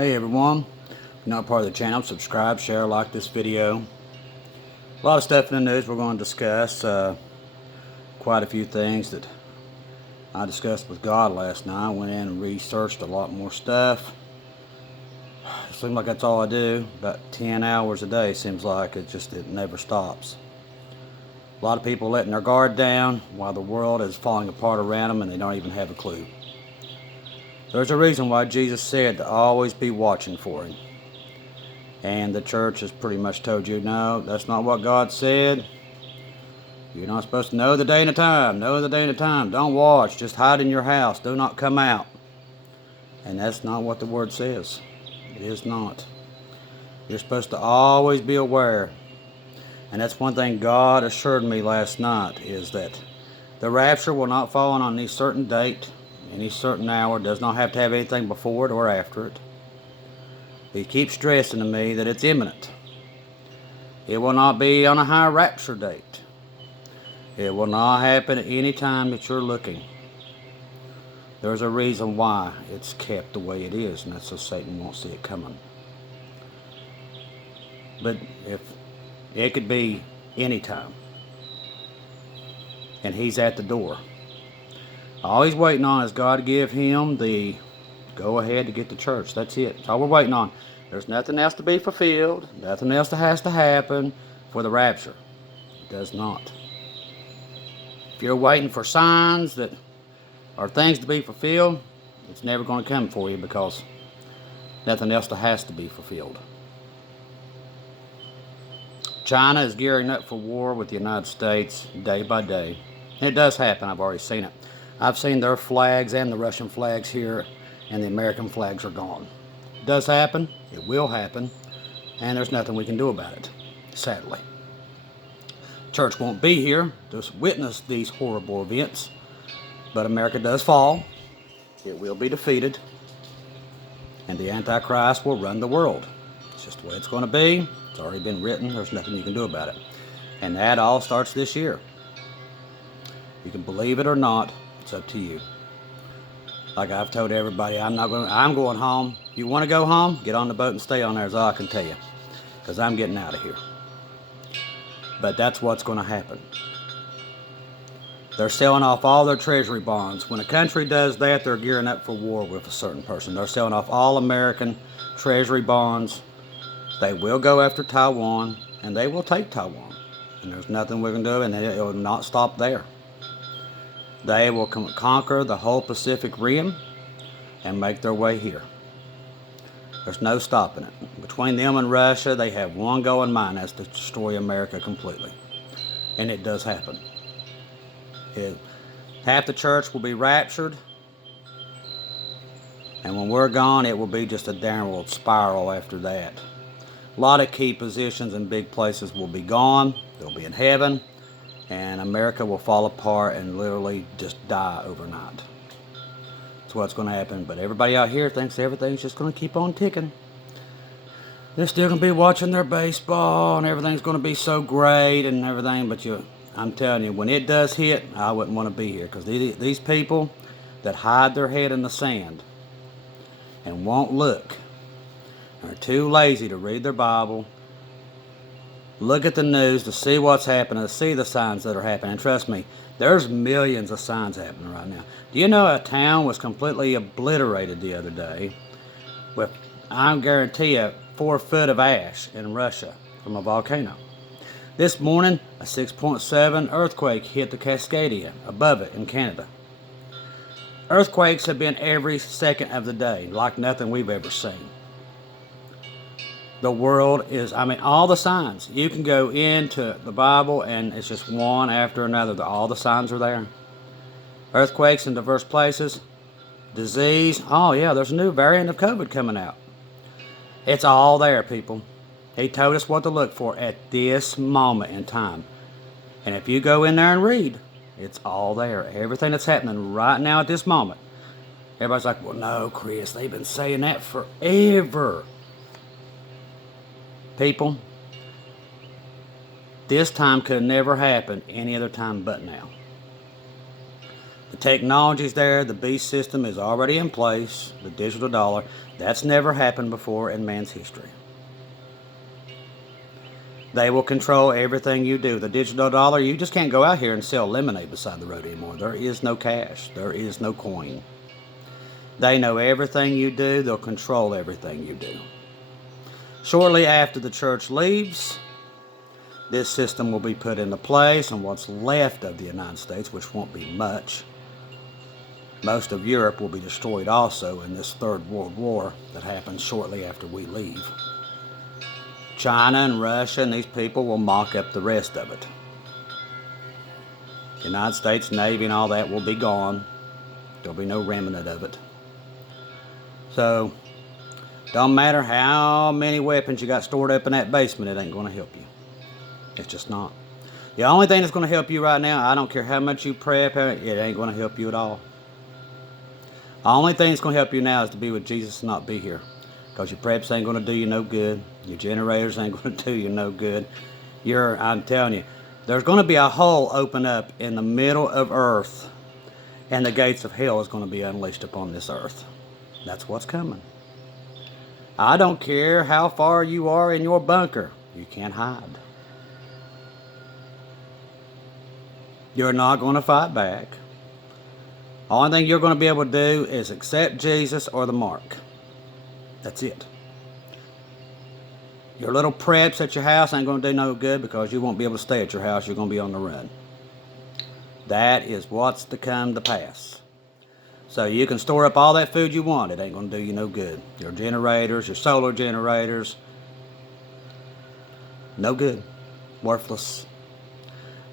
Hey everyone, if you're not part of the channel, subscribe, share, like this video. A lot of stuff in the news we're going to discuss. Quite a few things that I discussed with God last night. I went in and researched a lot more stuff. It seems like that's all I do. About 10 hours a day seems like. It never stops. A lot of people letting their guard down while the world is falling apart around them and they don't even have a clue. There's a reason why Jesus said to always be watching for him. And the church has pretty much told you, no, that's not what God said. You're not supposed to know the day and the time. Know the day and the time. Don't watch. Just hide in your house. Do not come out. And that's not what the Word says. It is not. You're supposed to always be aware. And that's one thing God assured me last night, is that the rapture will not fall on any certain date, any certain hour. It does not have to have anything before it or after it. He keeps stressing to me that it's imminent. It will not be on a high rapture date. It will not happen at any time that you're looking. There's a reason why it's kept the way it is, and that's so Satan won't see it coming. But if it could be any time, and he's at the door. All he's waiting on is God to give him the go ahead to get to church. That's it. That's all we're waiting on. There's nothing else to be fulfilled. Nothing else that has to happen for the rapture. It does not. If you're waiting for signs that are things to be fulfilled, it's never going to come for you, because nothing else that has to be fulfilled. China is gearing up for war with the United States day by day. It does happen. I've already seen it. I've seen their flags and the Russian flags here, and the American flags are gone. It does happen. It will happen. And there's nothing we can do about it, sadly. Church won't be here to witness these horrible events, but America does fall. It will be defeated, and the Antichrist will run the world. It's just the way it's going to be. It's already been written. There's nothing you can do about it. And that all starts this year. You can believe it or not. It's up to you. Like I've told everybody, I'm going home. If you want to go home, get on the boat and stay on there, is all I can tell you. Because I'm getting out of here. But that's what's going to happen. They're selling off all their treasury bonds. When a country does that, they're gearing up for war with a certain person. They're selling off all American treasury bonds. They will go after Taiwan, and they will take Taiwan. And there's nothing we can do, and it will not stop there. They will conquer the whole Pacific Rim and make their way here. There's no stopping it. Between them and Russia, they have one goal in mind: that's to destroy America completely. And it does happen. Half the church will be raptured, and when we're gone, it will be just a downward spiral after that. A lot of key positions in big places will be gone. They'll be in heaven, and America will fall apart and literally just die overnight. That's what's going to happen. But everybody out here thinks everything's just going to keep on ticking. They're still going to be watching their baseball, and everything's going to be so great and everything. But I'm telling you, when it does hit, I wouldn't want to be here. Because these people that hide their head in the sand and won't look, are too lazy to read their Bible, look at the news to see what's happening, to see the signs that are happening. And trust me, there's millions of signs happening right now. Do you know a town was completely obliterated the other day with, I guarantee you, 4 foot of ash in Russia from a volcano? This morning, a 6.7 earthquake hit the Cascadia above it in Canada. Earthquakes have been every second of the day, like nothing we've ever seen. The world is, all the signs. You can go into the Bible and it's just one after another. All the signs are there. Earthquakes in diverse places. Disease. Oh yeah, there's a new variant of COVID coming out. It's all there, people. He told us what to look for at this moment in time. And if you go in there and read, it's all there. Everything that's happening right now at this moment. Everybody's like, well, no, Chris, they've been saying that forever. People, this time could have never happened any other time but now. The technology's there. The beast system is already in place. The digital dollar. That's never happened before in man's history. They will control everything you do. The digital dollar, you just can't go out here and sell lemonade beside the road anymore. There is no cash. There is no coin. They know everything you do. They'll control everything you do. Shortly after the church leaves, this system will be put into place, and what's left of the United States, which won't be much, most of Europe will be destroyed also in this Third World War that happens shortly after we leave. China and Russia and these people will mock up the rest of it. The United States Navy and all that will be gone. There'll be no remnant of it. So, don't matter how many weapons you got stored up in that basement, it ain't going to help you. It's just not. The only thing that's going to help you right now, I don't care how much you prep, it ain't going to help you at all. The only thing that's going to help you now is to be with Jesus and not be here. Because your preps ain't going to do you no good. Your generators ain't going to do you no good. I'm telling you, there's going to be a hole open up in the middle of earth, and the gates of hell is going to be unleashed upon this earth. That's what's coming. I don't care how far you are in your bunker. You can't hide. You're not going to fight back. Only thing you're going to be able to do is accept Jesus or the mark. That's it. Your little preps at your house ain't going to do no good because you won't be able to stay at your house. You're going to be on the run. That is what's to come to pass. So you can store up all that food you want. It ain't going to do you no good. Your generators, your solar generators, no good. Worthless.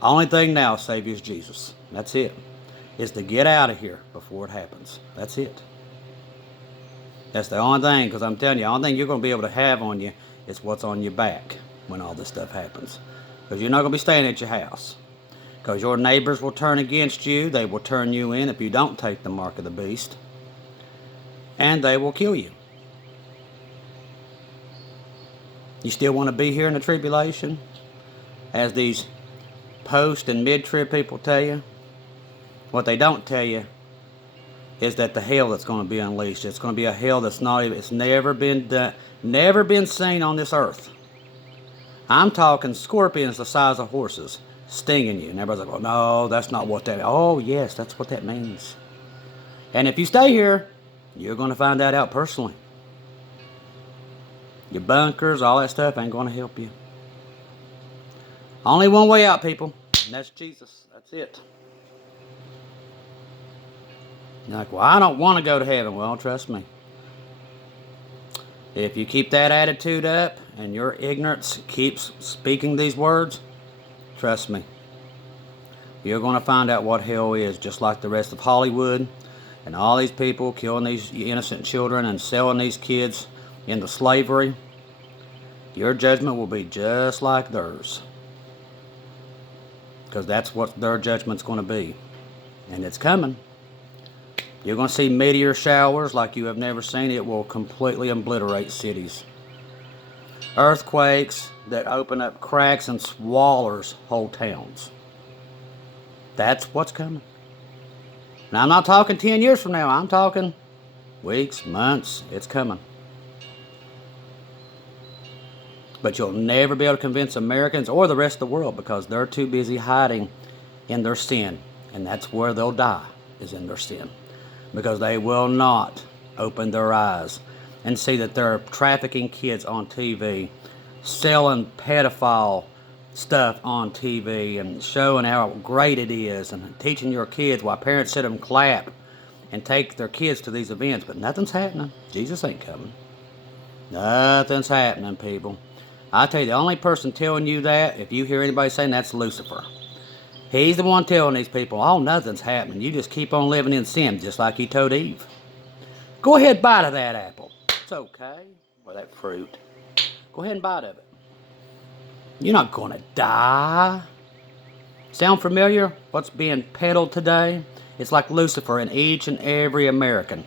Only thing now to save you is Jesus. That's it. Is to get out of here before it happens. That's it. That's the only thing, because I'm telling you, the only thing you're going to be able to have on you is what's on your back when all this stuff happens. Because you're not going to be staying at your house. Because your neighbors will turn against you. They will turn you in if you don't take the mark of the beast. And they will kill you. You still want to be here in the tribulation? As these post and mid-trib people tell you? What they don't tell you is that the hell that's going to be unleashed, it's going to be a hell that's not even, it's never been done, never been seen on this earth. I'm talking scorpions the size of horses stinging you. And everybody's like, oh no, that's not what that, oh yes, that's what that means. And if you stay here, you're going to find that out personally. Your bunkers, all that stuff ain't going to help you. Only one way out, people, and that's Jesus. That's it. You're like, well, I don't want to go to heaven. Well, trust me. If you keep that attitude up and your ignorance keeps speaking these words, trust me, you're going to find out what hell is, just like the rest of Hollywood and all these people killing these innocent children and selling these kids into slavery. Your judgment will be just like theirs. Because that's what their judgment's going to be. And it's coming. You're going to see meteor showers like you have never seen. It will completely obliterate cities. Earthquakes that open up cracks and swallows whole towns. That's what's coming. Now, I'm not talking 10 years from now. I'm talking weeks, months. It's coming. But you'll never be able to convince Americans or the rest of the world because they're too busy hiding in their sin. And that's where they'll die, is in their sin. Because they will not open their eyes and see that they're trafficking kids on TV, selling pedophile stuff on TV, and showing how great it is, and teaching your kids why parents sit and clap and take their kids to these events. But nothing's happening. Jesus ain't coming. Nothing's happening, people. I tell you, the only person telling you that, if you hear anybody saying, that's Lucifer. He's the one telling these people, oh, nothing's happening. You just keep on living in sin, just like he told Eve. Go ahead and bite of that apple. It's okay. Or that fruit. Go ahead and bite of it. You're not going to die. Sound familiar? What's being peddled today? It's like Lucifer in each and every American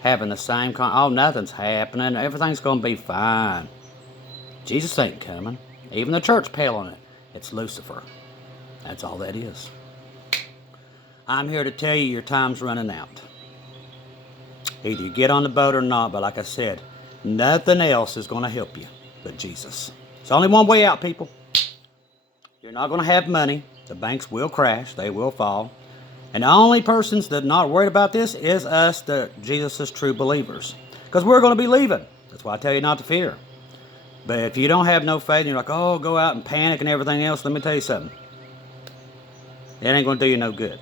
having the same oh, nothing's happening. Everything's going to be fine. Jesus ain't coming. Even the church peddling it. It's Lucifer. That's all that is. I'm here to tell you your time's running out. Either you get on the boat or not, but like I said, nothing else is going to help you but Jesus. It's only one way out, people. You're not going to have money. The banks will crash. They will fall. And the only persons that are not worried about this is us, Jesus' true believers. Because we're going to be leaving. That's why I tell you not to fear. But if you don't have no faith and you're like, oh, go out and panic and everything else, let me tell you something. It ain't going to do you no good.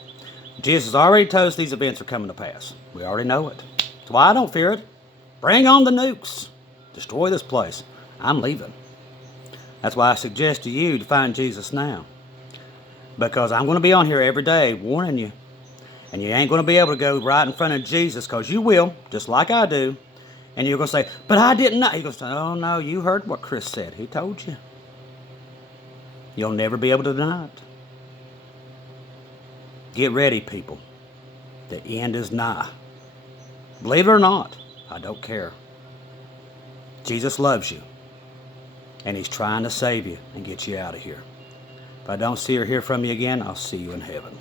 Jesus already told us these events are coming to pass. We already know it. That's why I don't fear it. Bring on the nukes. Destroy this place. I'm leaving. That's why I suggest to you to find Jesus now. Because I'm going to be on here every day warning you. And you ain't going to be able to go right in front of Jesus, because you will, just like I do. And you're going to say, but I didn't know. He goes, oh no, you heard what Chris said. He told you. You'll never be able to deny it. Get ready, people. The end is nigh. Believe it or not, I don't care. Jesus loves you. And he's trying to save you and get you out of here. If I don't see or hear from you again, I'll see you in heaven.